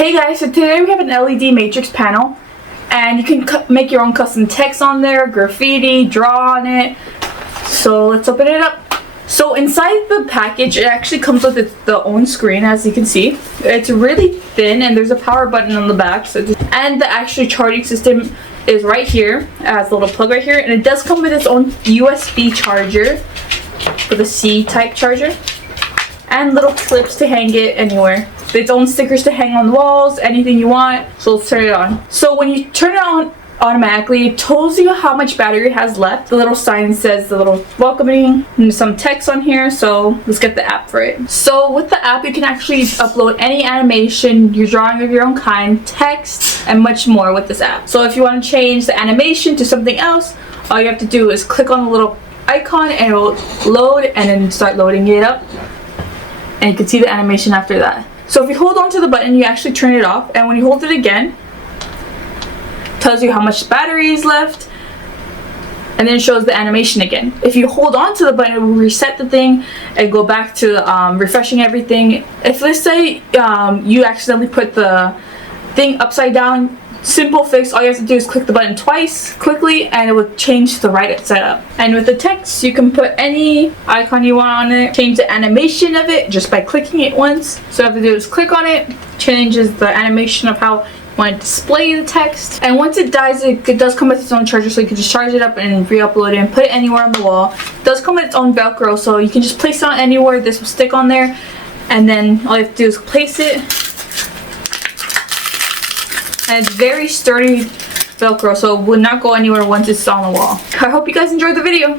Hey guys, so today we have an LED matrix panel, and you can make your own custom text on there, graffiti, draw on it. So let's open it up. So inside the package, it actually comes with its own screen, as you can see. It's really thin, and there's a power button on the back. And the actual charging system is right here. It has a little plug right here, and it does come with its own USB charger, with a C-type charger, and little clips to hang it anywhere. Its own stickers to hang on the walls, anything you want. So let's turn it on. So when you turn it on automatically, it tells you how much battery it has left. The little sign says the little welcoming, and some text on here. So let's get the app for it. So with the app, you can actually upload any animation, your drawing of your own kind, text, and much more with this app. So if you want to change the animation to something else, all you have to do is click on the little icon and it will load, and then start loading it up. And you can see the animation after that. So if you hold on to the button, you actually turn it off, and when you hold it again, it tells you how much battery is left, and then it shows the animation again. If you hold on to the button, it will reset the thing and go back to refreshing everything. If, let's say, you accidentally put the thing upside down, simple fix, all you have to do is click the button twice quickly, and it will change the right setup. And with the text, you can put any icon you want on it, change the animation of it just by clicking it once. So all you have to do is click on it, changes the animation of how you want to display the text. And once it dies, it does come with its own charger, so you can just charge it up and re-upload it and put it anywhere on the wall. It does come with its own Velcro, so you can just place it on anywhere. This will stick on there, and then all you have to do is place it. And it's very sturdy Velcro, so it will not go anywhere once it's on the wall. I hope you guys enjoyed the video.